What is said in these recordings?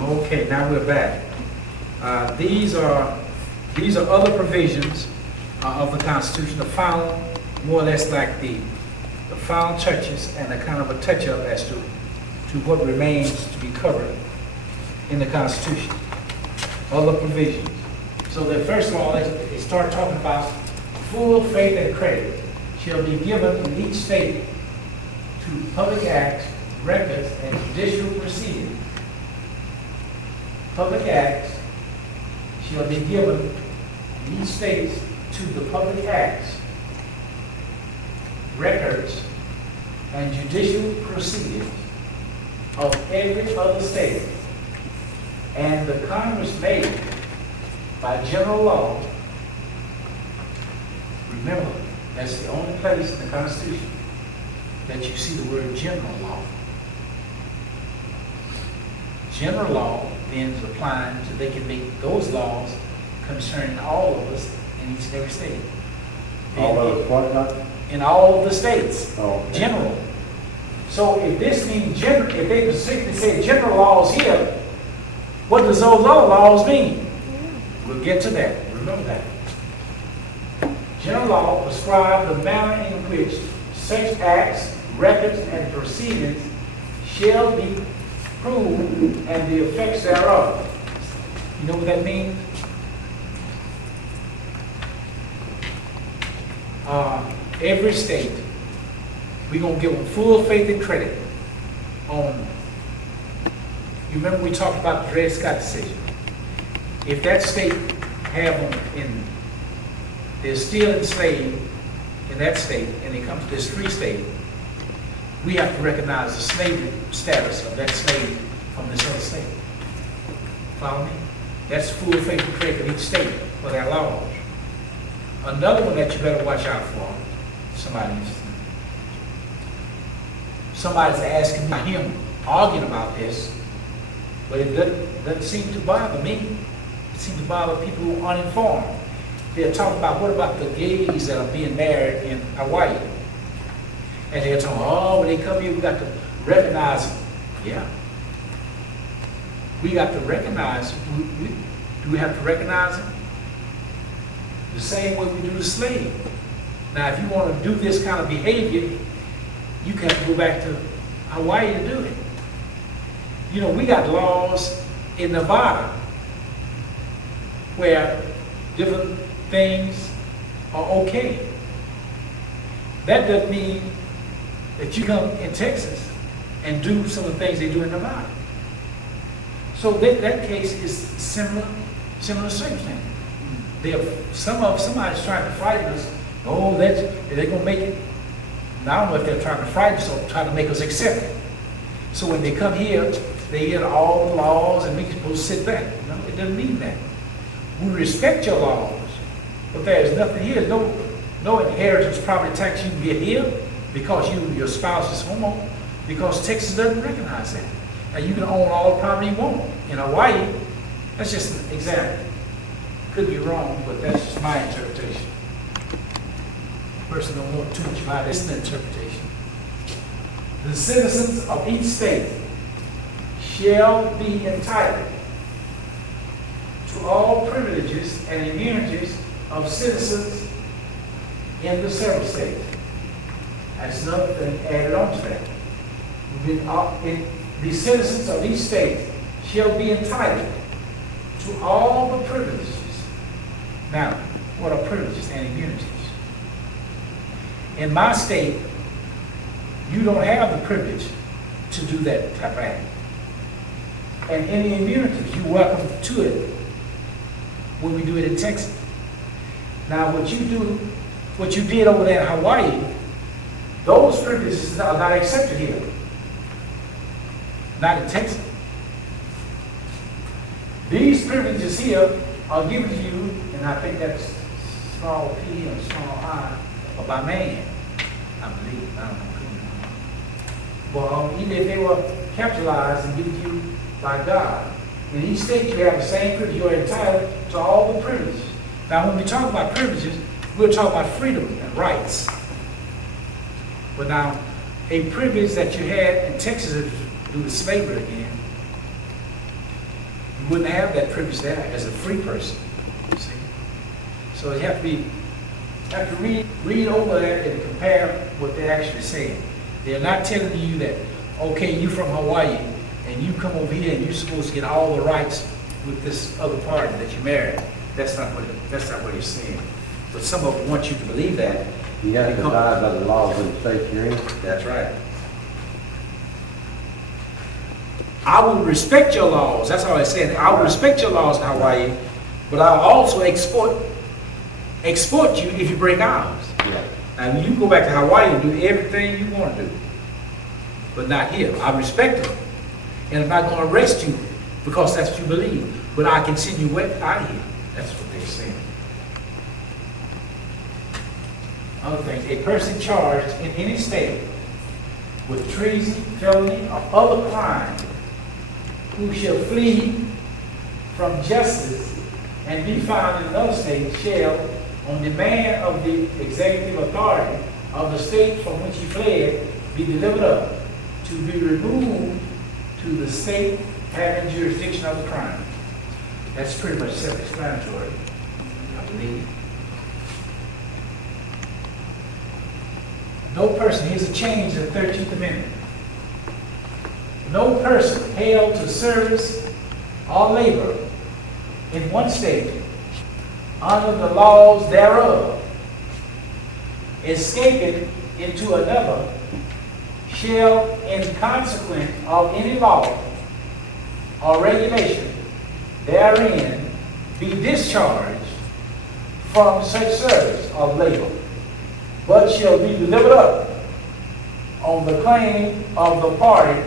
Okay, now we're back. These are other provisions of the Constitution. The final, more or less like the final touches and a kind of a touch-up as to what remains to be covered in the Constitution. Other provisions. So that first of all, they start talking about full faith and credit shall be given in each state to public acts, records, and judicial proceedings. Public acts shall be given in each state to the public acts, records, and judicial proceedings of every other state, and the Congress made by general law. Remember, that's the only place in the Constitution that you see the word general law. General law then is applying to, they can make those laws concerning all of us in each and every state. All of what not? In all of the states. Oh, okay. General. So if this means general, if they specifically say general laws here, what does those other laws mean? We'll get to that. Remember that. General law prescribes the manner in which such acts, records, and proceedings shall be proved and the effects thereof. You know what that means? Every state, we're going to give them full faith and credit on. You remember we talked about the Dred Scott decision. If that state have them in, they're still enslaved in that state, and they come to this free state, we have to recognize the slavery status of that slave from this other state. Follow me? That's full faith and credit of each state for their laws. Another one that you better watch out for, somebody's asking him, arguing about this, but it doesn't seem to bother me. It seems to bother people who are uninformed. They're talking about, what about the gays that are being married in Hawaii? And they're talking, oh, when they come here, we got to recognize them. Yeah. We got to recognize them. Do we have to recognize them? The same way we do the slave. Now, if you want to do this kind of behavior, you have to go back to Hawaii to do it. You know, we got laws in Nevada where different things are okay. That doesn't mean that you come in Texas and do some of the things they do in Nevada. So that case is similar circumstance. Somebody's trying to frighten us. Oh, they're going to make it. Now, I don't know if they're trying to frighten us or trying to make us accept it. So when they come here, they hear all the laws and we can supposed to sit back. No, it doesn't mean that. We respect your laws, but there's nothing here. No inheritance property tax you can get here because your spouse is homo, because Texas doesn't recognize that. Now, you can own all the property you want. In Hawaii, that's just an example. Could be wrong, but that's just my interpretation. Person don't know too much about it. It's an interpretation. The citizens of each state shall be entitled to all privileges and immunities of citizens in the several states. That's another thing added on to that. The citizens of each state shall be entitled to all the privileges. Now, what are privileges and immunities? In my state, you don't have the privilege to do that type of act. And any immunities, you're welcome to it when we do it in Texas. Now, what you did over there in Hawaii, those privileges are not accepted here. Not in Texas. These privileges here are given to you, and I think that's small p or small I, or by man, I believe. I don't know. Well, even if they were capitalized and given to you by God, in each state you have the same privilege. You are entitled to all the privileges. Now, when we talk about privileges, we're talking about freedom and rights. But now, a privilege that you had in Texas due to slavery again, wouldn't have that privilege there as a free person, you see. So you have to read over that and compare what they're actually saying. They're not telling you that, okay, you from Hawaii, and you come over here and you're supposed to get all the rights with this other party that you married. That's not what he's saying. But some of them want you to believe that. You have to abide by the laws of the state you're in. That's right. I will respect your laws. That's all I said. I will respect your laws in Hawaii, but I'll also export you if you break ours. Yeah. Now you go back to Hawaii and do everything you want to do, but not here. I respect it, and I'm not going to arrest you because that's what you believe. But I can send you out of here. That's what they're saying. Other things, a person charged in any state with treason, felony, or other crime, who shall flee from justice and be found in another state shall, on demand of the executive authority of the state from which he fled, be delivered up to be removed to the state having jurisdiction of the crime. That's pretty much self-explanatory, I believe. No person, here's a change in the 13th Amendment. No person held to service or labor in one state under the laws thereof, escaping into another, shall, in consequence of any law or regulation therein, be discharged from such service of labor, but shall be delivered up on the claim of the party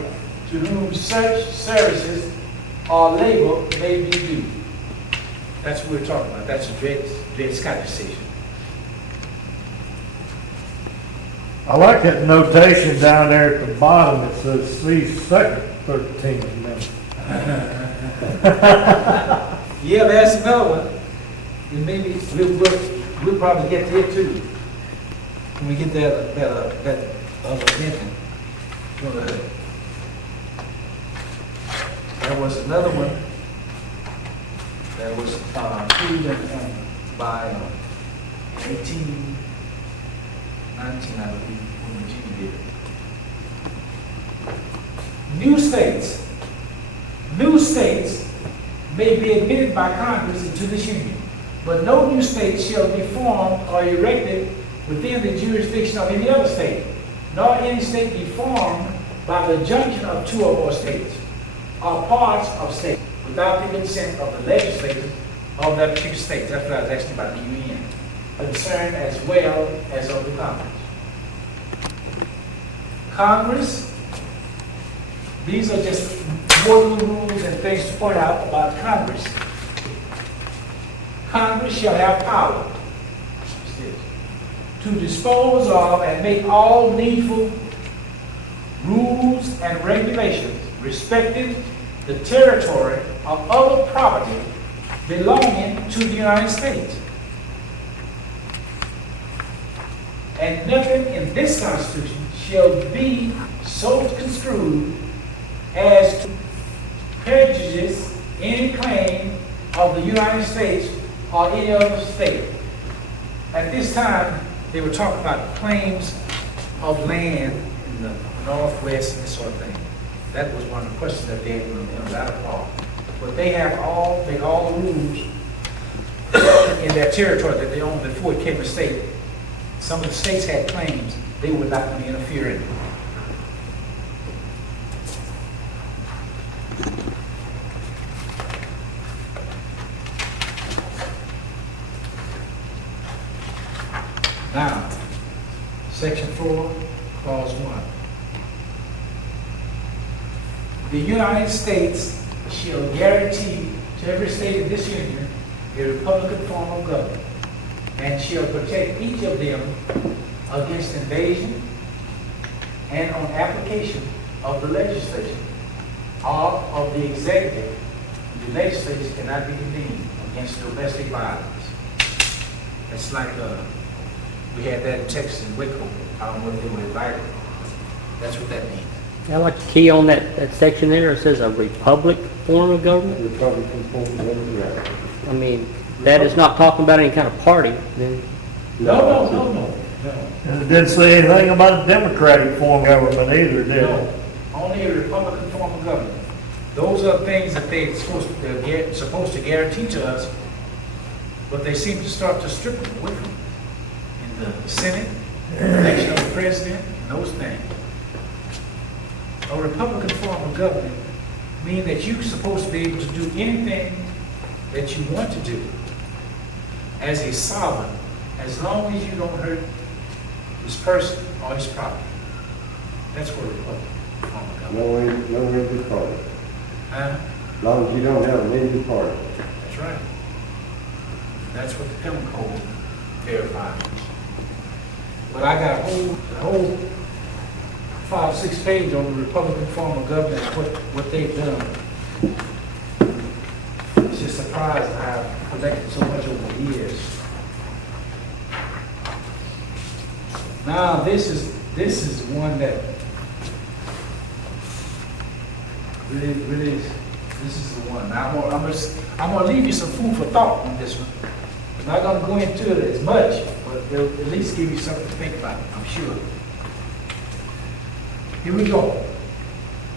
to whom such services or labor may be due. That's what we're talking about. That's a Dred Scott decision. I like that notation down there at the bottom. It says, see second 13th Amendment. Yeah, that's another one. And maybe we'll probably get to it too. When we get that other amendment. There was another one that was approved by 1819, I believe, when Virginia did it. New states may be admitted by Congress into this union, but no new state shall be formed or erected within the jurisdiction of any other state, nor any state be formed by the junction of two or more states, or parts of states, without the consent of the legislators of that particular state. That's what I was asking about the union, concerned as well as of the Congress. Congress, these are just more little rules and things to point out about Congress. Congress shall have power to dispose of and make all needful rules and regulations respecting the territory of other property belonging to the United States. And nothing in this Constitution shall be so construed as to prejudice any claim of the United States or any other state. At this time, they were talking about claims of land in the Northwest and this sort of thing. That was one of the questions that they had in the latter part. But they have all the rules in their territory that they owned before it became a state. Some of the states had claims they were not going to interfere in. Now, Section 4, Clause 1. The United States shall guarantee to every state in this union a republican form of government, and shall protect each of them against invasion and on application of the legislature or of the executive. The legislatures cannot be convened against domestic violence. It's like we had that in Texas in Waco. I don't know if they were invited. That's what that means. I like the key on that section there. It says a republic form of government. Republican form of government, right. I mean, that is not talking about any kind of party. Then No. And it didn't say anything about a democratic form of government either, did it? No, only a Republican form of government. Those are things that they're supposed to guarantee to us, but they seem to start to strip them away from in the Senate, election of the president, and those things. A Republican form of government means that you're supposed to be able to do anything that you want to do as a sovereign, as long as you don't hurt his person or his property. That's what a Republican form of government. No injured party. Huh? As long as you don't have an injured party. That's right. That's what the penal code verifies. But I got a whole 5-6 page on the Republican form of government, what they've done. It's just surprised I've collected so much over the years. Now this is one that really this is the one. Now I'm gonna leave you some food for thought on this one. I'm not gonna go into it as much, but they'll at least give you something to think about, I'm sure. Here we go.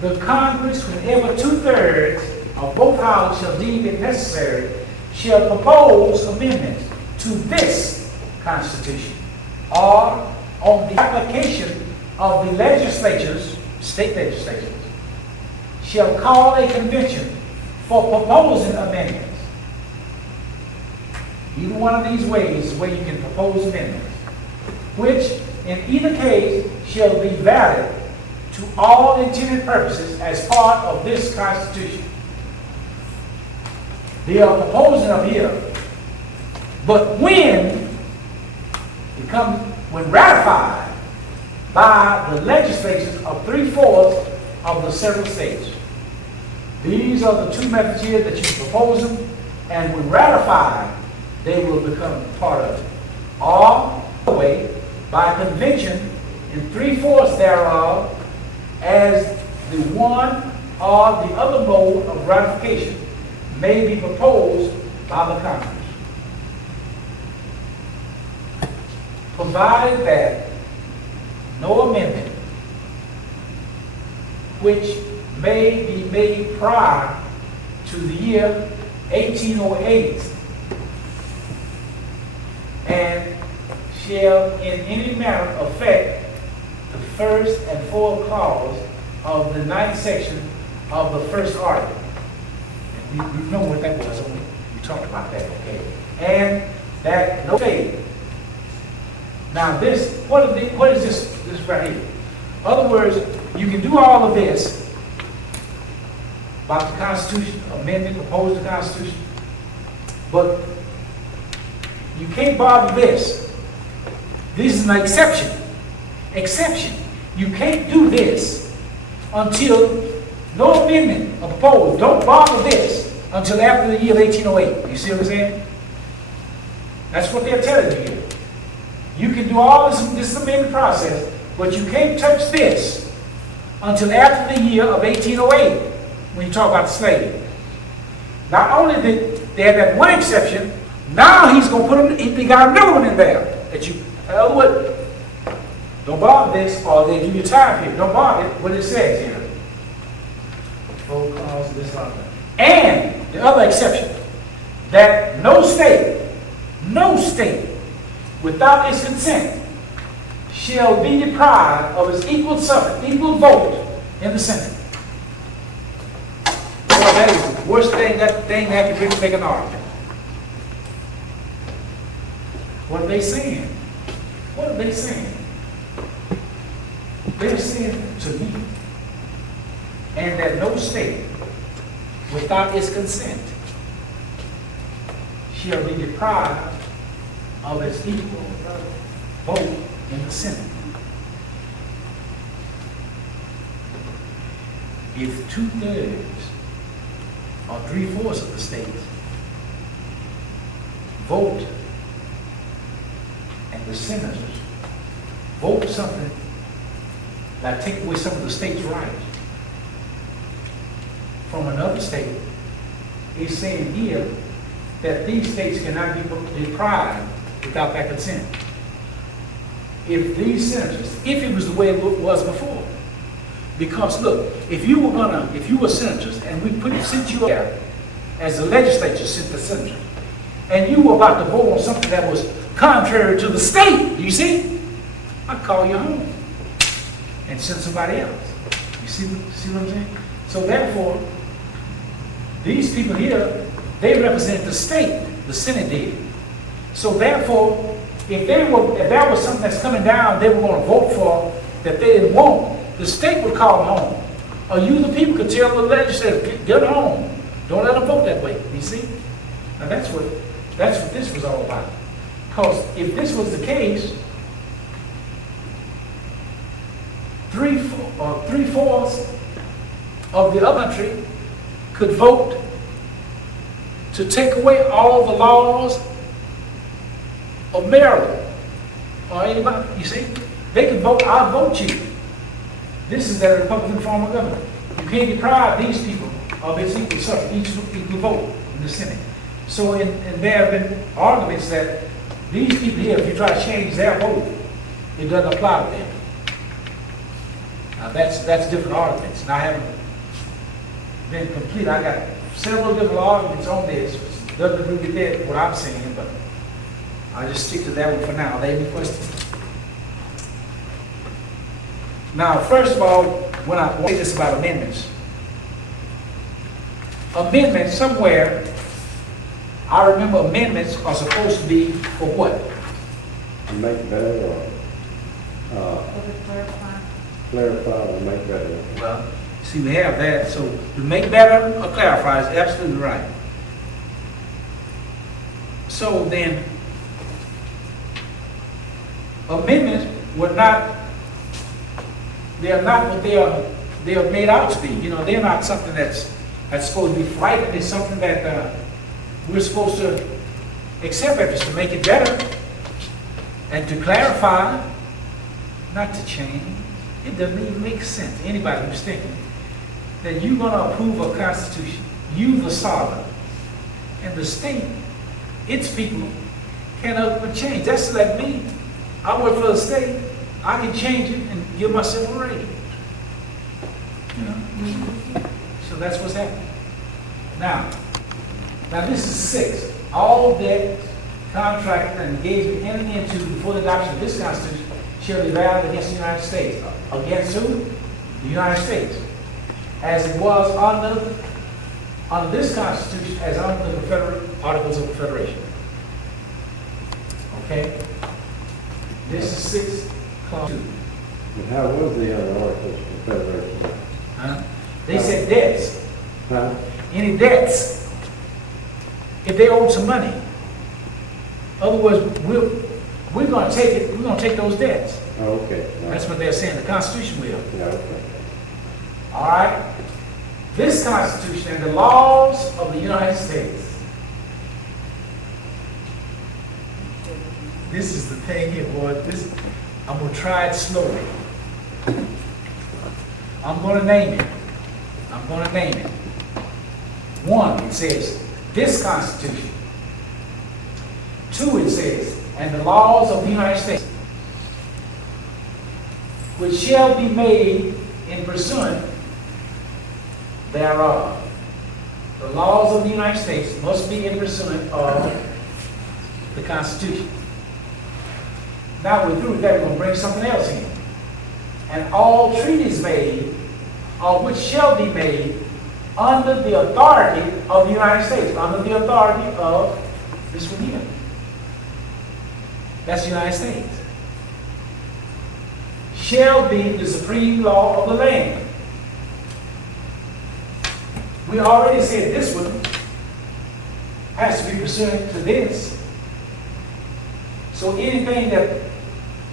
The Congress, whenever 2/3 of both houses shall deem it necessary, shall propose amendments to this Constitution, or on the application of the legislatures, state legislatures, shall call a convention for proposing amendments. Either one of these ways is where you can propose amendments, which in either case shall be valid to all intended purposes as part of this Constitution. They are proposing up here, but when ratified by the legislatures of 3/4 of the several states. These are the two methods here that you propose them, and when ratified, they will become part of it. Or, the way, by convention in 3/4 thereof, as the one or the other mode of ratification may be proposed by the Congress. Provided that no amendment which may be made prior to the year 1808 and shall in any manner affect the first and fourth clause of the 9th section of the first article. And you know what that was, we talked about that, okay? And that no state. Now this, what is this right here? In other words, you can do all of this about the Constitution, amendment, propose the Constitution, but you can't bother this. This is an exception. Exception. You can't do this until no amendment or proposed. Don't bother this until after the year 1808. You see what I'm saying? That's what they're telling you here. You can do all this amendment process, but you can't touch this until after the year of 1808 when you talk about slavery. Not only did they have that one exception, now he's going to put them, he got another one in there that you, don't bother this, or they give you time here. Don't bother what it says here. Full clause, this, and the other exception, that no state, without its consent, shall be deprived of its equal vote in the Senate. Well, that is the worst thing that could really make an argument. What are they saying? What are they saying? They're saying to me, and that no state, without its consent, shall be deprived of its equal vote in the Senate. If 2/3 or 3/4 of the states vote, and the senators vote something Now take away some of the state's rights from another state. It's saying here that these states cannot be deprived without that consent. If these senators, if it was the way it was before, because look, if you were senators and we sent you there as the legislature sent the senators, and you were about to vote on something that was contrary to the state, you see, I'd call you home and send somebody else. You see what I'm saying? So therefore, these people here, they represent the state, the Senate did. So therefore, if that was something that's coming down, they were going to vote for that they didn't want, the state would call them home. Or you, the people, could tell the legislators, get home. Don't let them vote that way. You see? Now that's what this was all about. Because if this was the case, three-fourths of the other country could vote to take away all the laws of Maryland or anybody. You see, they could vote. I'll vote you. This is their Republican form of government. You can't deprive these people of its equal suffrage, equal vote in the Senate. So, and there have been arguments that these people here, if you try to change their vote, it doesn't apply to them. Now that's different arguments, and I haven't been complete. I got several different arguments on this. Doesn't agree with that, what I'm saying, but I'll just stick to that one for now. Are there any questions? Now, first of all, when I say this about amendments, somewhere, I remember amendments are supposed to be for what? To make better or clarify or make better. Well, see, we have that. So to make better or clarify is absolutely right. So then, amendments were not, they are not what they are made out to be. You know, they're not something that's supposed to be frightening. It's something that we're supposed to accept efforts to make it better and to clarify, not to change. It doesn't even make sense to anybody who's thinking that you're going to approve a constitution, you the sovereign, and the state, its people, cannot change. That's like me. I work for the state. I can change it and give myself a raise. You know? So that's what's happening. Now this is 6. All debt, contract, and engagement entered into before the adoption of this Constitution shall be valid against the United States. Against who? The United States. As it was under this Constitution, as under the Confederate Articles of Confederation. Okay? This is 6, clause 2. But how was the other Articles of Confederation? Huh? They said debts. Huh? Any debts. If they owed some money. Other words, we're going to take it. We're going to take those debts. Oh, okay. No. That's what they're saying. The Constitution will. Yeah, okay. All right. This Constitution and the laws of the United States. This is the thing here, boy. I'm going to try it slowly. I'm going to name it. 1, it says, this Constitution. 2, it says, and the laws of the United States, which shall be made in pursuant thereof. The laws of the United States must be in pursuant of the Constitution. Now we're through with that, we're going to bring something else in. And all treaties made, or which shall be made, under the authority of the United States, under the authority of this one here. That's the United States. Shall be the supreme law of the land. We already said this one has to be pursuant to this. So anything that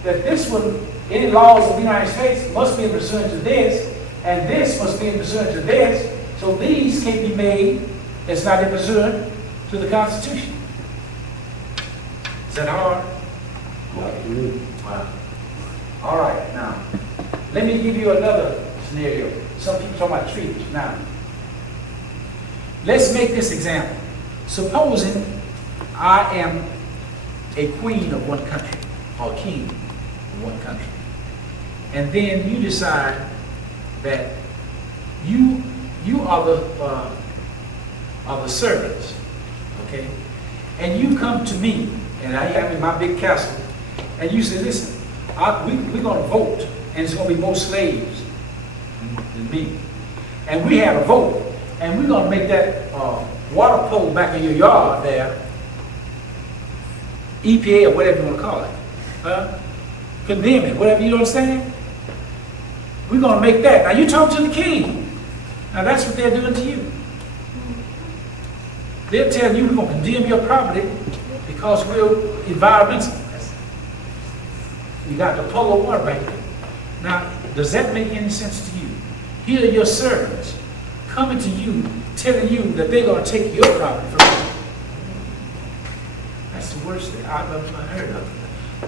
this one, any laws of the United States must be in pursuant to this, and this must be in pursuant to this. So these can be made that's not in pursuant to the Constitution. Is that hard? Not to me. Wow. All right, now, Let me give you another scenario. Some people talk about treaties. Now, let's make this example. Supposing I am a queen of one country, or king of one country, and then you decide that you are the servants, okay? And you come to me, and I am in my big castle, and you say, listen, we're going to vote, and it's going to be more slaves than me. And we have a vote, and we're going to make that water pole back in your yard there, EPA or whatever you want to call it, condemn it, whatever, you understand? We're going to make that. Now you talk to the king. Now that's what they're doing to you. They're telling you we're going to condemn your property because we're environmentalists. You got to pull the water back in. Now, does that make any sense to you? Here are your servants coming to you, telling you that they're going to take your property from you. That's the worst thing I've ever heard of.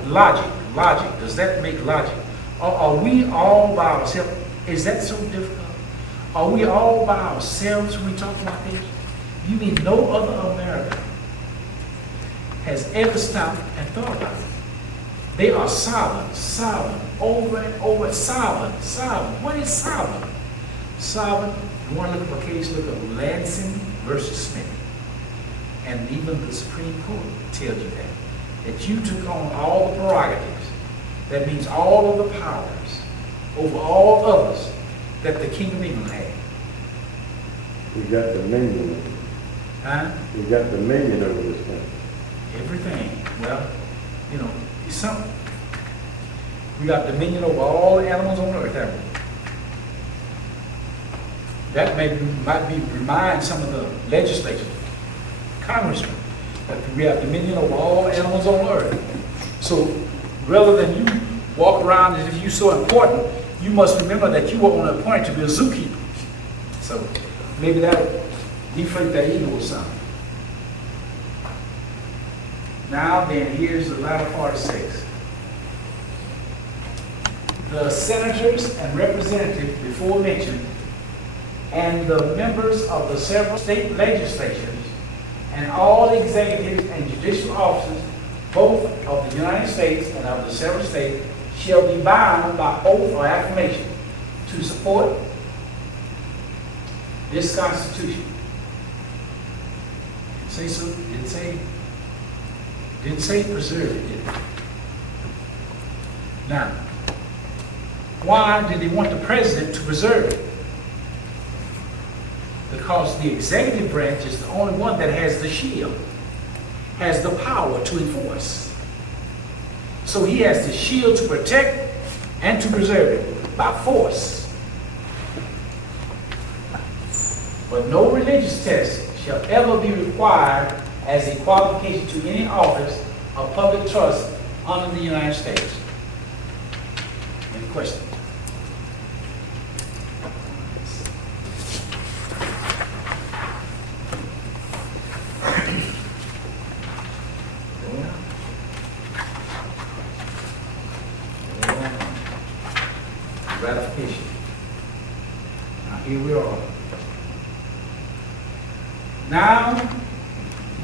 Logic. Does that make logic? Are we all by ourselves? Is that so difficult? Are we all by ourselves when we talk about this? You mean no other American has ever stopped and thought about it? They are sovereign, over and over, sovereign. What is sovereign? Sovereign, you want to look at a case, look at Lansing versus Smith. And even the Supreme Court tells you that you took on all the prerogatives. That means all of the powers over all others that the King of England had. We got dominion. Huh? We got dominion over this country. Everything. Well, you know, it's something. We got dominion over all the animals on earth, haven't we? That might remind some of the legislators, congressmen, that we have dominion over all animals on earth. So rather than you walk around as if you're so important, you must remember that you were on a point to be a zookeeper. So maybe that'll deflate that ego or something. Now then, here's the latter part of 6. The senators and representatives before mentioned, and the members of the several state legislatures, and all executives and judicial officers, both of the United States and of the several states, shall be bound by oath or affirmation to support this Constitution. Didn't say preserve it, did it? Now, why did they want the president to preserve it? Because the executive branch is the only one that has the shield, has the power to enforce. So he has the shield to protect and to preserve it by force. But no religious test shall ever be required as a qualification to any office of public trust under the United States. Any questions? Ratification. Now here we are. Now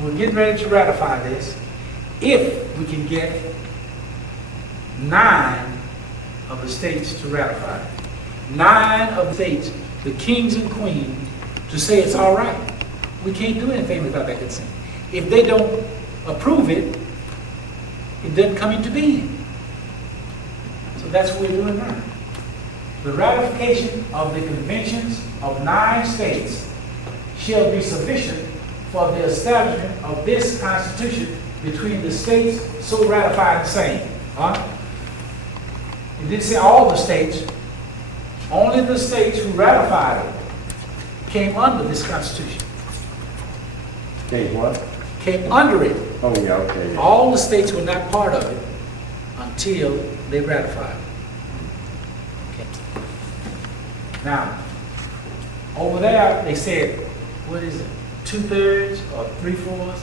we're getting ready to ratify this if we can get 9 of the states to ratify it. 9 of the states, the kings and queens, to say it's all right. We can't do anything without that consent. If they don't approve it, it doesn't come into being. So that's what we're doing now. The ratification of the conventions of 9 states shall be sufficient for the establishment of this Constitution between the states so ratified the same. It didn't say all the states. Only the states who ratified it came under this Constitution. Came what? Came under it. Oh, yeah, okay. All the states were not part of it until they ratified it. Okay. Now, over there, they said, what is it, 2/3 or 3/4?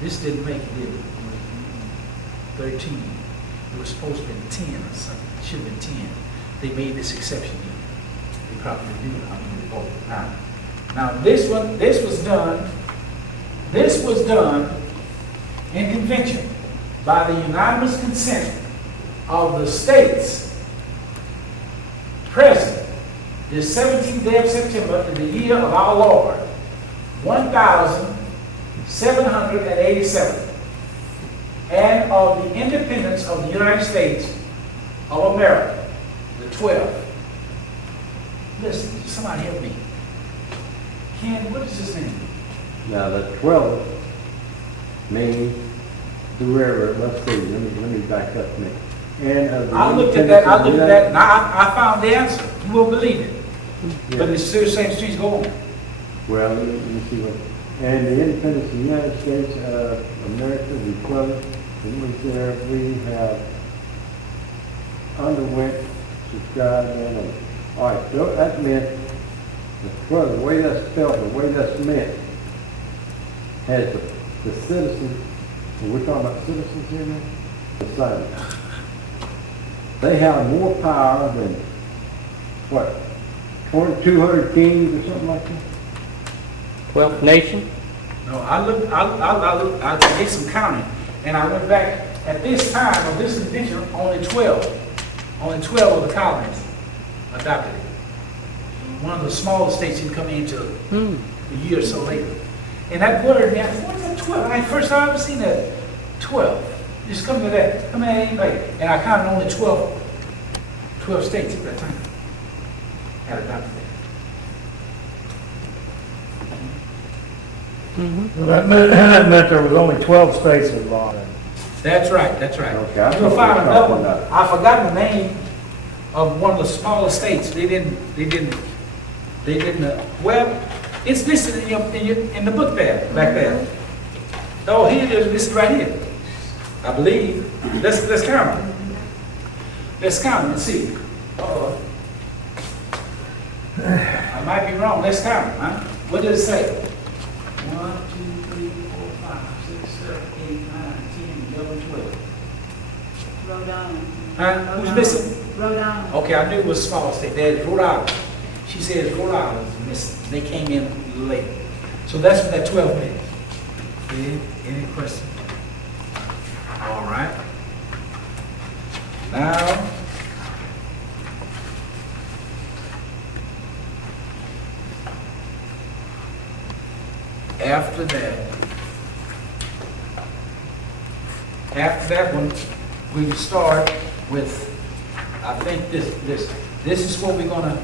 This didn't make it, did it? 13. It was supposed to be 10 or something. It should have been 10. they made this exception here. They probably do, I'm gonna vote now. Now, this was done in convention by the unanimous consent of the states present this 17th day of September in the year of our Lord, 1787, and of the independence of the United States of America, the 12. Listen, somebody help me. Ken, what is his name? Now, the 12 means whoever, let's see, let me back up a minute. And of the I looked at that, independence and I found the answer. You won't believe it. Yeah. But it's still the same streets go on. Well, let me see what, and the independence of the United States of America, Republic, and we have underwent, subscribed, and, all right, so that meant, the way that's spelled, the way that's meant, has the citizens, and we're talking about citizens here now, the same. They have more power than, what, 200 kings or something like that? 12th nation? No, I did some counting, and I went back, at this time of this convention, only 12 of the colonies adopted it. One of the smallest states didn't come into a year or so later. And that word, man, what's that 12? First time I've ever seen that 12. Just come to that. Come in, and I counted only 12 states at that time had adopted it. So that meant there was only 12 states involved. That's right, that's right. Okay, I You'll thought find we were another talking one. about- I forgot the name of one of the smaller states. They didn't, well, it's listed in the book there, back there. Oh, here it is, this is right here. I believe. Let's count it. Let's count it and see. Uh-oh. I might be wrong. Let's count it, huh? What does it say? 1, 2, 3, 4, 5, 6, 7, 8, 9, 10, 11, 12. Rhode Island. Huh? Who's missing? Rhode Island. Okay, I knew it was a small state. There's Rhode Island. She says Rhode Island is missing. They came in late. So that's what that 12 means. Any questions? All right. Now, after that one, we will start with, I think this is what we're gonna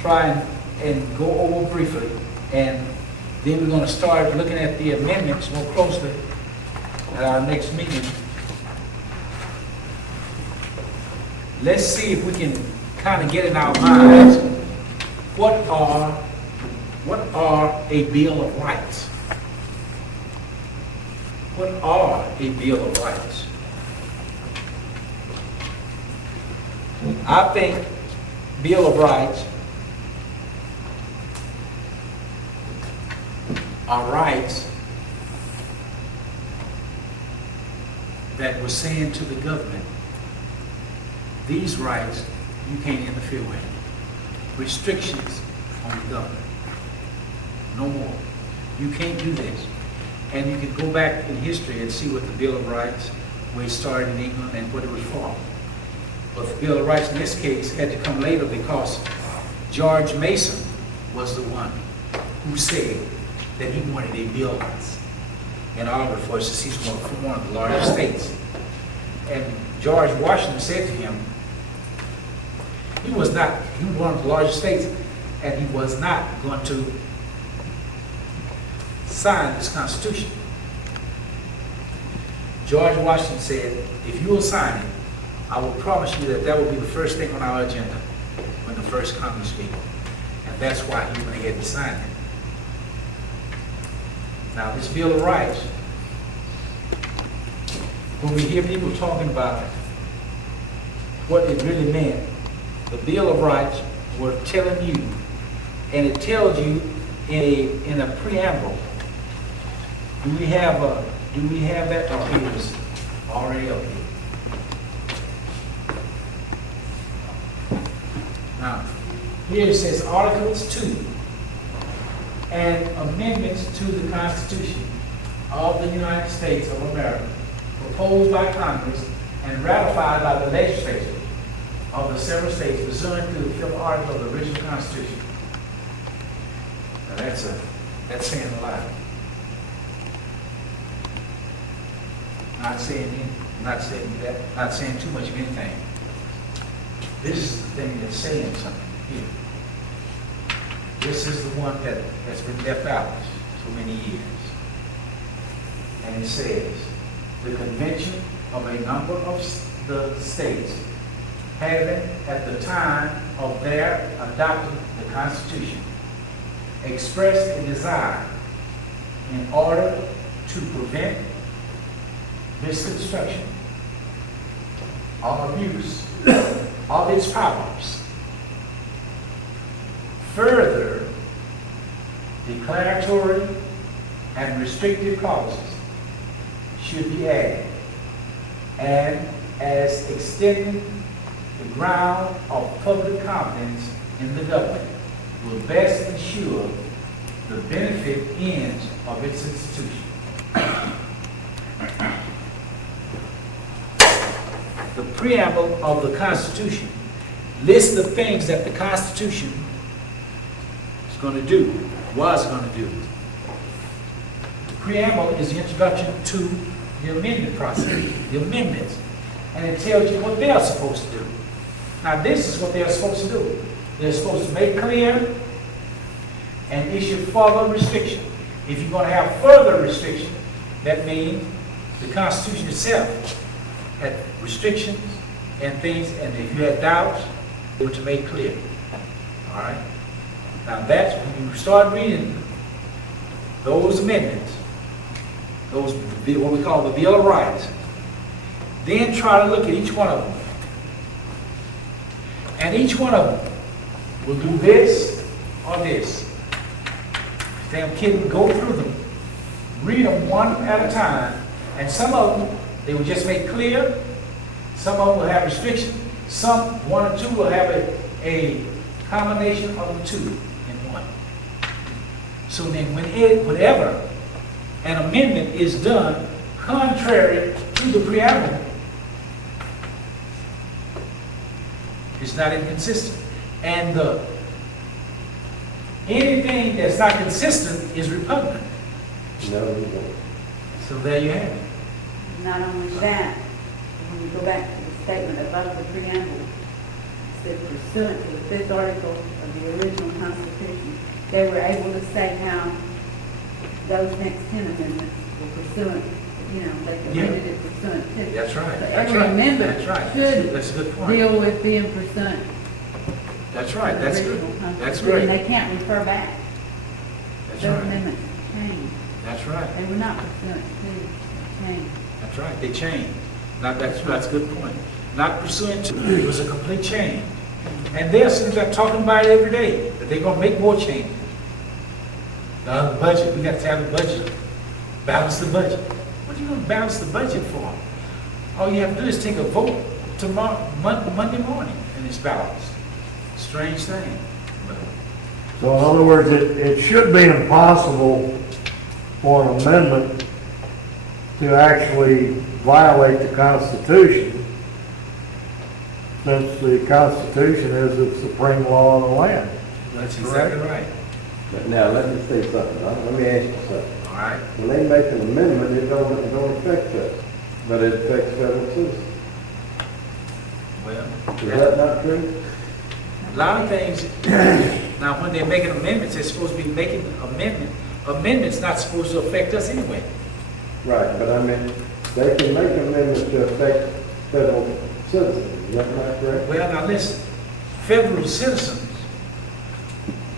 try and go over briefly, and then we're gonna start looking at the amendments more closely at our next meeting. Let's see if we can kind of get in our minds what are a Bill of Rights? What are a Bill of Rights? I think Bill of Rights are rights that were saying to the government, these rights you can't interfere with. Restrictions on the government. No more. You can't do this. And you can go back in history and see what the Bill of Rights, where it started in England and what it was for. But the Bill of Rights in this case had to come later because George Mason was the one who said that he wanted a Bill of Rights in order for us to see one of the largest states. And George Washington said to him, he was one of the largest states, and he was not going to sign this Constitution. George Washington said, if you will sign it, I will promise you that will be the first thing on our agenda when the first Congress meets. And that's why he went ahead and signed it. Now, this Bill of Rights, when we hear people talking about what it really meant, the Bill of Rights were telling you, and it tells you in a preamble. Do we have that? Oh, it is already up here. Now, here it says Articles 2 and amendments to the Constitution of the United States of America, proposed by Congress and ratified by the legislature of the several states pursuant to the 5th article of the original Constitution. Now that's saying a lot. Not saying too much of anything. This is the thing that's saying something here. This is the one that's been left out so many years. And it says, the convention of a number of the states having at the time of their adopting the Constitution expressed a desire in order to prevent misconstruction or abuse of its powers. Further, declaratory and restrictive clauses should be added, and as extending the ground of public confidence in the government will best ensure the benefit ends of its institution. The preamble of the Constitution lists the things that the Constitution is going to do, was going to do. The preamble is the introduction to the amendment process, the amendments, and it tells you what they are supposed to do. Now, this is what they are supposed to do. They're supposed to make clear and issue further restriction. If you're going to have further restriction, that means the Constitution itself had restrictions and things, and if you had doubts, they were to make clear. All right? Now that's when you start reading those amendments, those what we call the Bill of Rights, then try to look at each one of them. And each one of them will do this or this. Damn kid, go through them, read them one at a time, and some of them they will just make clear. Some of them will have restrictions. Some, one or two, will have a combination of the two in one. So then whenever an amendment is done contrary to the preamble, it's not inconsistent. And anything that's not consistent is repugnant. No. So there you have it. Not only that, when you go back to the statement above the preamble, it said pursuant to the 5th article of the original Constitution, they were able to say how those next 10 amendments were pursuant, they amended it pursuant to. That's right. So That's every right. amendment That's right. should That's a good point. deal with being pursuant. That's right. to the That's good. original That's Constitution. great. And they can't refer back. That's Those right. amendments changed. That's right. They were not pursuant to change. That's right. They changed. Now that's a good point. Not pursuant to, it was a complete change. And they're sitting there talking about it every day, that they're going to make more changes. The budget, we got to have the budget, balance the budget. What are you going to balance the budget for? All you have to do is take a vote tomorrow, Monday morning, and it's balanced. Strange thing. But So in other words, it should be impossible for an amendment to actually violate the Constitution, since the Constitution is the supreme law of the land. that's exactly right. But now, let me say something. Let me ask you something. All right. When they make an amendment, it don't affect us, but it affects federal citizens. Well, Is that not true? a lot of things, now when they're making amendments, they're supposed to be making amendments not supposed to affect us anyway. Right, but I mean, they can make amendments to affect federal citizens. Is that not correct? Well, now listen, federal citizens,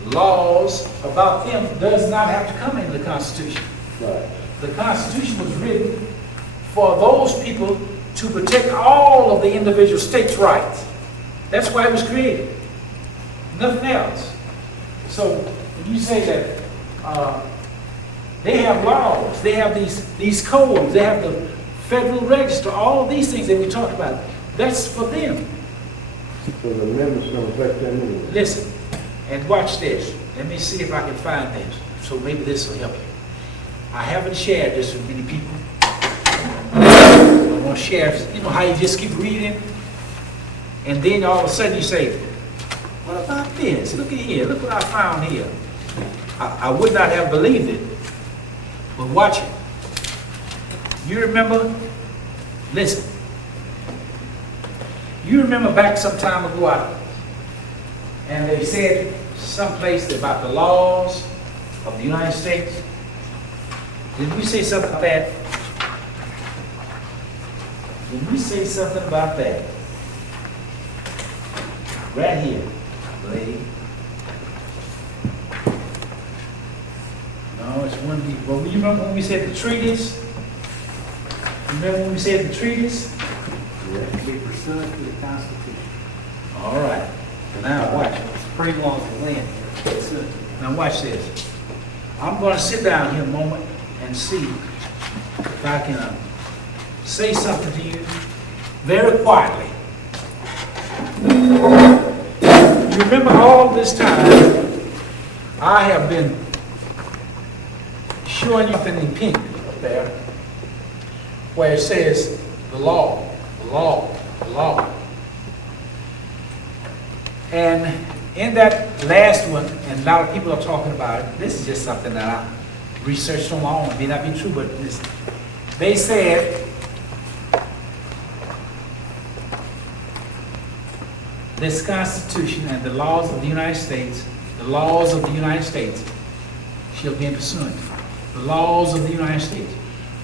laws about them does not have to come into the Constitution. Right. The Constitution was written for those people to protect all of the individual states' rights. That's why it was created. Nothing else. So when you say that they have laws, they have these codes, they have the Federal Register, all of these things that we talked about, that's for them. So the amendment's gonna affect them anyway. Listen, and watch this. Let me see if I can find this, so maybe this will help you. I haven't shared this with many people. I'm gonna share, you know how you just keep reading, and then all of a sudden you say, what about this? Look at here, look what I found here. I would not have believed it, but watch it. You remember, listen, you remember back some time ago, and they said someplace about the laws of the United States. Did we say something about that? Did we say something about that? Right here, lady. No, it's one of the, well, you remember when we said the treatise? Remember when we said the treatise? Be pursuant to the Constitution. All right. Now watch it. Pretty long to land. Pursuant. Now watch this. I'm going to sit down here a moment and see if I can say something to you very quietly. You remember all this time I have been showing you something in pink up there where it says the law, the law, the law. And in that last one, and a lot of people are talking about it, this is just something that I researched on my own. It may not be true, but they said this Constitution and the laws of the United States, the laws of the United States shall be pursuant. The laws of the United States.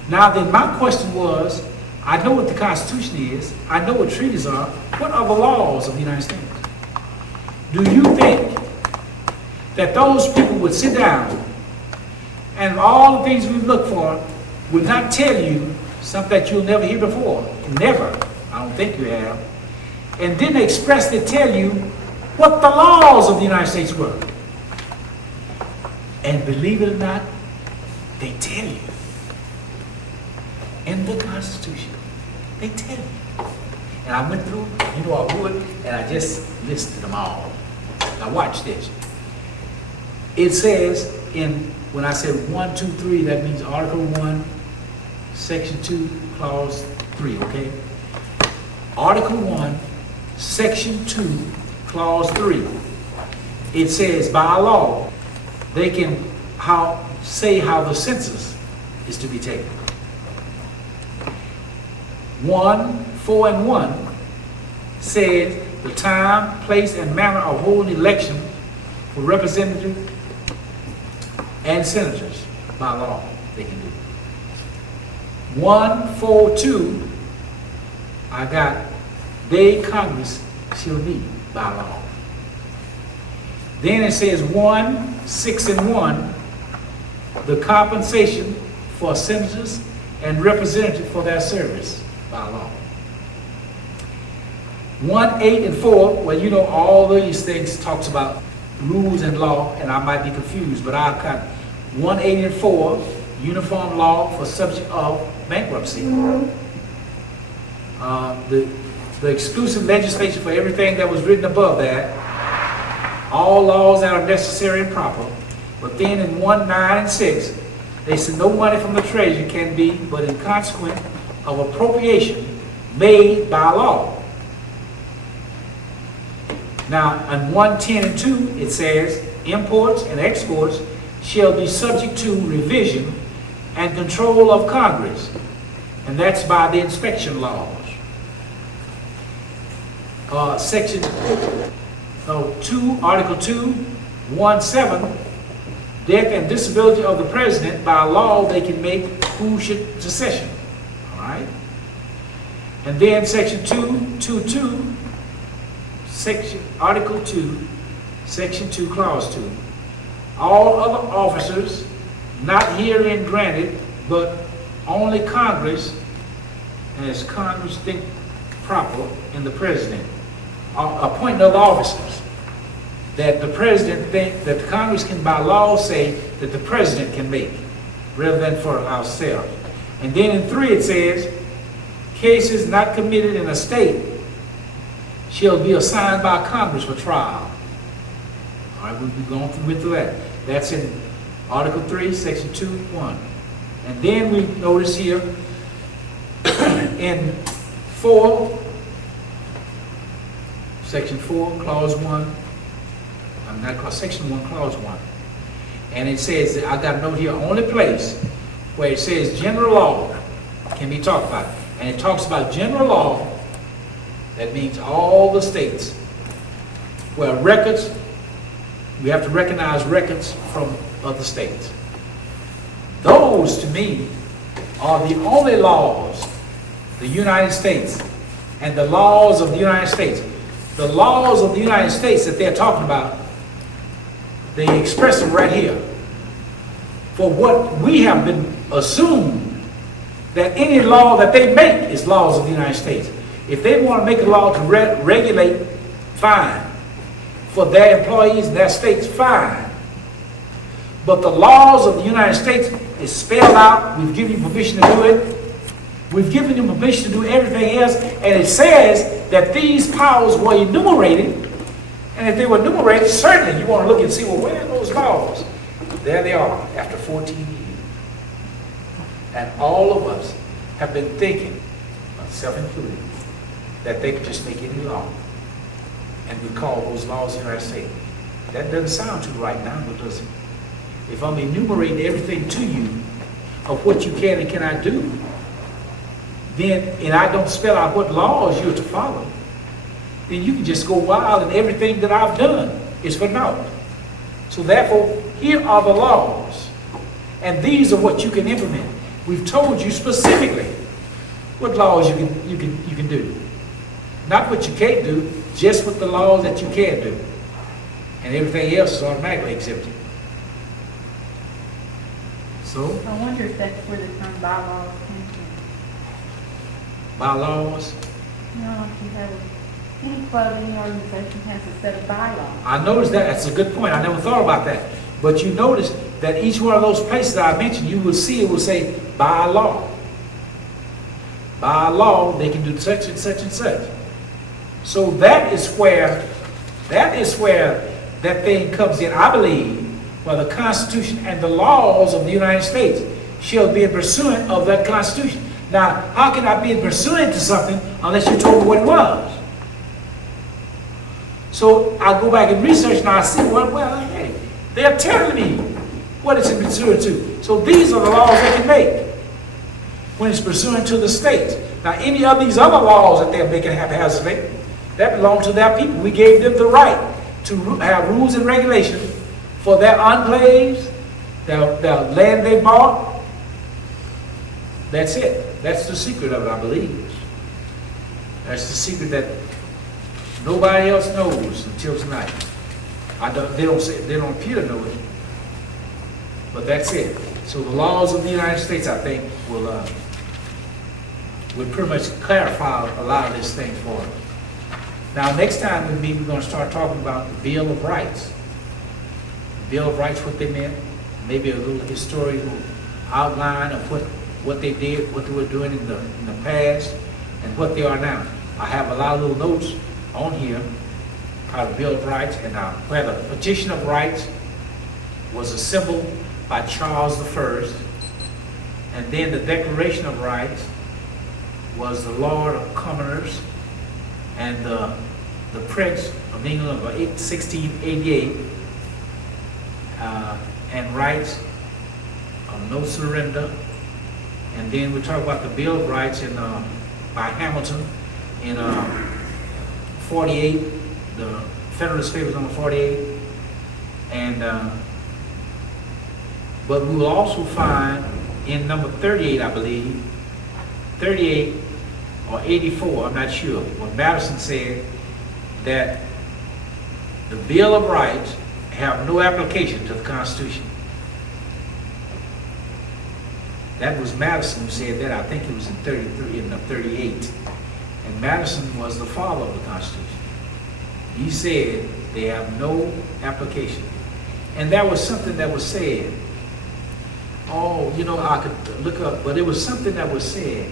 Now then, my question was, I know what the Constitution is, I know what treaties are, what are the laws of the United States? Do you think that those people would sit down and all the things we've looked for would not tell you something that you'll never hear before? Never. I don't think you have. And then they expressly tell you what the laws of the United States were. And believe it or not, they tell you. In the Constitution, they tell you. And I went through, you know I would, and I just listed them all. Now watch this. It says in, when I said 1, 2, 3, that means Article 1, Section 2, Clause 3, okay? Article 1, Section 2, Clause 3. It says by law, they can say how the census is to be taken. 1, 4, and 1 says the time, place, and manner of holding election for representatives and senators by law they can do. 1, 4, 2, I got they Congress shall meet by law. Then it says 1, 6, and 1, the compensation for senators and representatives for their service by law. 1, 8, and 4, well, you know, all these things talks about rules and law, and I might be confused, but I'll cut 1, 8, and 4, uniform law for subject of bankruptcy. The exclusive legislation for everything that was written above that, all laws that are necessary and proper. But then in 1, 9, and 6, they said no money from the treasury can be, but in consequence of appropriation made by law. Now, on 1, 10, and 2, it says imports and exports shall be subject to revision and control of Congress, and that's by the inspection laws. Section 2, Article 2, 1, 7, death and disability of the president, by law they can make who should secession. All right? And then Section 2, Article 2, Section 2, Clause 2. All other officers not herein granted, but only Congress, as Congress think proper, and the president, appointing other officers that the president think that the Congress can by law say that the president can make, rather than for ourselves. And then in 3 it says, cases not committed in a state shall be assigned by Congress for trial. All right, we've gone through that. That's in Article 3, Section 2, 1. And then we notice here in 4, Section 4, Clause 1, Section 1, Clause 1. And it says, I got a note here, only place where it says general law can be talked about. And it talks about general law, that means all the states where records, we have to recognize records from other states. Those, to me, are the only laws, the United States, and the laws of the United States. The laws of the United States that they're talking about, they express them right here. For what we have been assumed that any law that they make is laws of the United States. If they want to make a law to regulate, fine. For their employees in their states, fine. But the laws of the United States is spelled out. We've given you permission to do it. We've given you permission to do everything else. And it says that these powers were enumerated. And if they were enumerated, certainly you want to look and see, well, where are those laws? There they are, after 14 years. And all of us have been thinking, myself included, that they could just make any law. And we call those laws the United States. That doesn't sound too right now, does it? If I'm enumerating everything to you of what you can and cannot do, then, and I don't spell out what laws you're to follow, then you can just go wild and everything that I've done is for naught. So therefore, here are the laws. And these are what you can implement. We've told you specifically what laws you can do. Not what you can't do, just what the laws that you can do. And everything else is automatically exempted. So, I wonder if that's where the term bylaws came from. bylaws. You know, if you have any club, any organization has a set of bylaws. I noticed that. That's a good point. I never thought about that. But you notice that each one of those places that I mentioned, you will see it will say by law. By law, they can do such and such and such. So that is where that thing comes in, I believe, where the Constitution and the laws of the United States shall be in pursuant of that Constitution. Now, how can I be in pursuant to something unless you told me what it was? So I go back and research and I see, well, hey, they're telling me what it's in pursuant to. So these are the laws they can make when it's pursuant to the states. Now, any of these other laws that they're making haphazardly, that belong to their people. We gave them the right to have rules and regulations for their enclaves, their land they bought. That's it. That's the secret of it, I believe. That's the secret that nobody else knows until tonight. They don't appear to know it, but that's it. So the laws of the United States, I think, will pretty much clarify a lot of this thing for us. Now, next time we meet, we're going to start talking about the Bill of Rights. The Bill of Rights, what they meant, maybe a little historical outline of what they did, what they were doing in the past, and what they are now. I have a lot of little notes on here called the Bill of Rights, and where the Petition of Rights was assembled by Charles I, and then the Declaration of Rights was the Lord of Commoners and the Prince of England of 1688, and rights of no surrender. And then we talk about the Bill of Rights by Hamilton in 48, the Federalist Papers number 48. And but we will also find in number 38, I believe, 38 or 84, I'm not sure, when Madison said that the Bill of Rights have no application to the Constitution. That was Madison who said that. I think it was in 38. And Madison was the father of the Constitution. He said they have no application. And that was something that was said. Oh, I could look up, but it was something that was said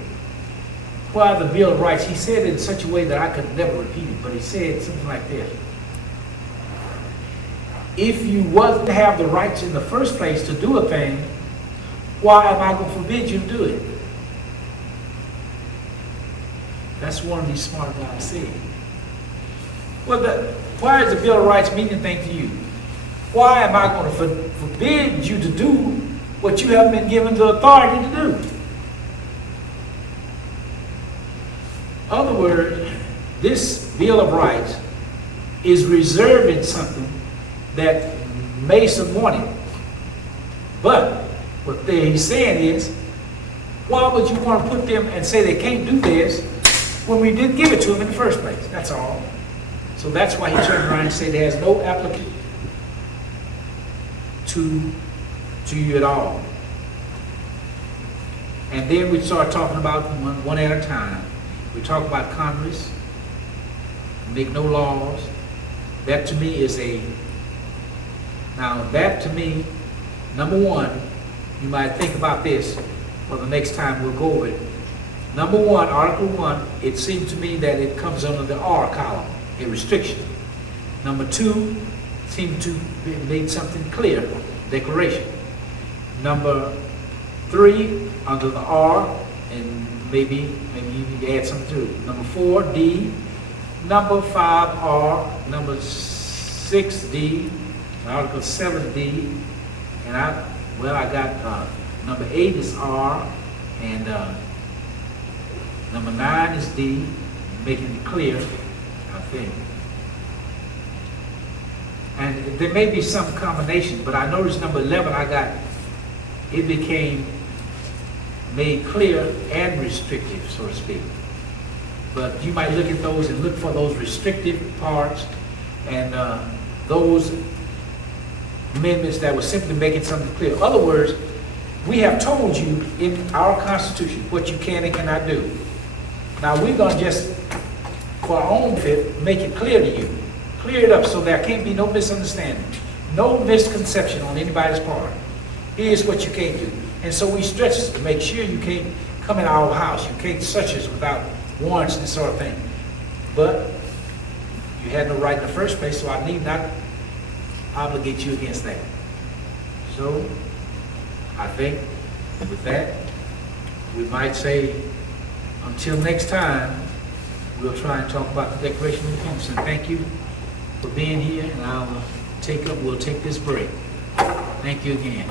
why the Bill of Rights, he said it in such a way that I could never repeat it, but he said something like this. If you wasn't have the rights in the first place to do a thing, why am I going to forbid you to do it? That's one of these smart guys said. Well, why does the Bill of Rights mean anything to you? Why am I going to forbid you to do what you haven't been given the authority to do? In other words, this Bill of Rights is reserving something that Mason wanted. But what he's saying is, why would you want to put them and say they can't do this when we didn't give it to them in the first place? That's all. So that's why he turned around and said there's no application to you at all. And then we start talking about one at a time. We talk about Congress, make no laws. That to me is now that to me, number one, you might think about this for the next time we'll go over it. Number one, Article 1, it seems to me that it comes under the R column, a restriction. Number 2, seems to make something clear, declaration. Number 3, under the R, and maybe you can add something to it. Number 4, D. Number 5, R. Number 6, D. Article 7, D. And I got number 8 is R, and number 9 is D, making it clear, I think. And there may be some combination, but I noticed number 11 it became made clear and restrictive, so to speak. But you might look at those and look for those restrictive parts and those amendments that were simply making something clear. In other words, we have told you in our Constitution what you can and cannot do. Now we're going to just, for our own fit, make it clear to you. Clear it up so there can't be no misunderstanding, no misconception on anybody's part. Here's what you can't do. And so we stretch it to make sure you can't come in our house. You can't search us without warrants and this sort of thing. But you had no right in the first place, so I need not obligate you against that. So I think with that, we might say until next time, we'll try and talk about the Declaration of Independence. And thank you for being here, and we'll take this break. Thank you again.